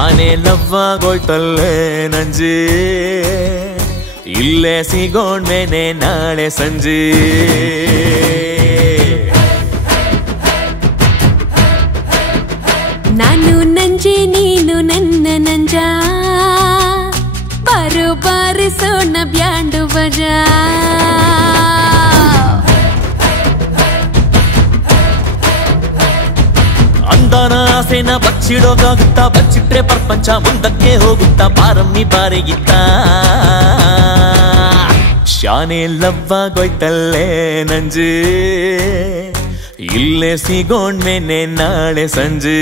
ಶಾನೆ ಲವ್ವಾಗೋಯ್ತಲ್ಲೇ ನಂಜಿ ಇಲ್ಲೇ ಸಿಗೋಣ್ಮೇನೆ ನಾಳೆ ಸಂಜೆ ನಾನು ನಂಜಿ ನೀನು ನನ್ನ ನಂಜ ಬಾರು ಬಾರಿಸೋಣ ಬ್ಯಾಂಡು ಬಜಾ ಅಂದಾನ ಆಸೆನ ಬಚ್ಚಿಡೋಕಾಗುತ್ತಾ ಬಚ್ಚಿಟ್ರೆ ಪ್ರಪಂಚ ಮುಂದಕ್ಕೆ ಹೋಗುತ್ತಾ ಬಾರಮ್ಮಿ ಬಾರಿಗಿತ್ತ ಶಾನೆ ಲವ್ವಾಗೋಯ್ತಲ್ಲೇ ನಂಜಿ ಇಲ್ಲೇ ಸಿಗೋಣ್ಮೇನೆ ನಾಳೆ ಸಂಜೆ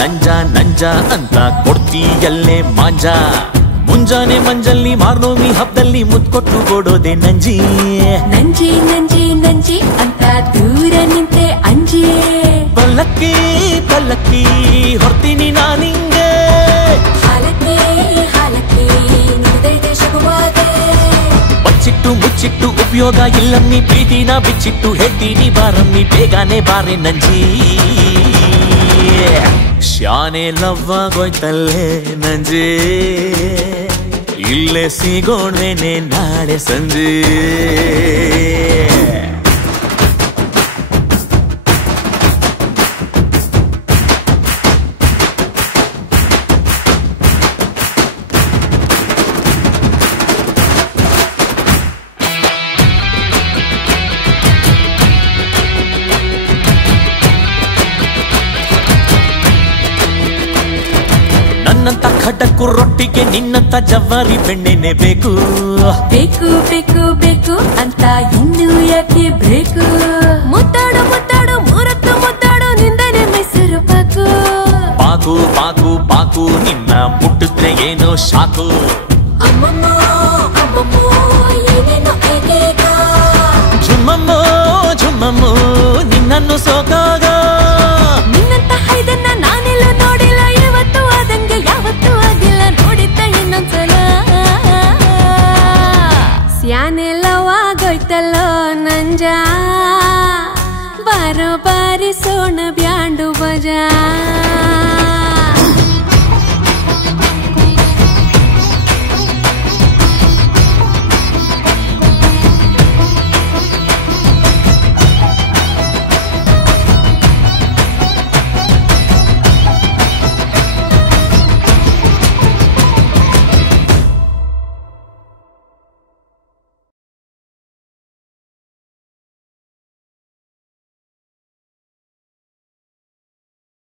ನಂಜ ನಂಜ ಅಂತ ಕೊಡ್ತೀಯಲ್ಲೇ ಮಾಂಜ ಮುಂಜಾನೆ ಮಂಜಲ್ಲಿ ಮಾರ್ನೋಮಿ ಹಬ್ಬದಲ್ಲಿ ಮುತ್ಕೊಟ್ಟು ಕೊಡೋದೆ ನಂಜಿ ನಂಜಿ ನಂಜಿ ನಂಜಿ ಅಂತ ದೂರ ನಿಂತೆ ಅಂಜಿ ಪಲ್ಲಕ್ಕಿ ಪಲ್ಲಕ್ಕಿ ಹೊರ್ತೀನಿ ನಾನಿಂಗೆ ಹಾಲಕ್ಕೆ ಹಾಲಕ್ಕೆ ನಿಂದೈತೆ ಶಗುವಾಗೆ ಬಚ್ಚಿಟ್ಟು ಮುಚ್ಚಿಟ್ಟು ಉಪಯೋಗ ಇಲ್ಲಮ್ಮಿ ಪ್ರೀತಿನ ಬಿಚ್ಚಿಟ್ಟು ಹೇಳ್ತೀನಿ ಬಾರಮ್ಮಿ ಬೇಗನೆ ಬಾರೆ ನಂಜಿ ಶಾನೆ ಲವ್ವಾಗೋಯ್ತಲ್ಲೇ ನಂಜಿ ಇಲ್ಲೇ ಸಿಗೋಣ್ವೇನೆ ನಾಳೆ ಸಂಜೆ ನನ್ನಂತ ಖಡಕ್ಕು ರೊಟ್ಟಿಗೆ ನಿನ್ನಂತ ಜವಾರಿ ಬೆಣ್ಣೆನೆ ಬೇಕು ಬೇಕು ಬೇಕು ಬೇಕು ಅಂತ ಇನ್ನು ಯಾಕೆ ಬೇಕು ಮುತ್ತಾಡು ಮುತ್ತಾಡು ಮೂರತ್ತು ಮುತ್ತಾಡು ನಿಂದನೆ ಮೈಸೂರು ಪಾಕು ಪಾಕು ಪಾಕು ಪಾಕು ನಿನ್ನ ಮುಟ್ಟಿದ್ರೆ ಏನೋ ಶಾಕು ಅಮ್ಮಮ್ಮ ಅಮ್ಮಮ್ಮೋ ಏನೇನೋ ಏಕೇಕ ಝುಮ್ಮಮ್ಮೋ ಝುಮ್ಮಮ್ಮೋ ನಿನ್ನನ್ನು ಸೋಕಾಗ ನಿನ್ನಂತ ಹೈದನ್ನ ನಾನೆಲ್ಲ ನೋಡಿಲ್ಲ ಇವತ್ತು ಆದಂಗೆ ಯಾವತ್ತೂ ಆಗಿಲ್ಲ ನೋಡಿದ್ದ ಇನ್ನೊಂದ್ಸಲ ಸ್ಯಾನೆಲ್ಲವಾಗೋಯ್ತಲ್ಲೋ ನಂಜ ಬಾರೋ ಬಾರಿಸೋಣ ಬ್ಯಾಂಡು ಬಜಾ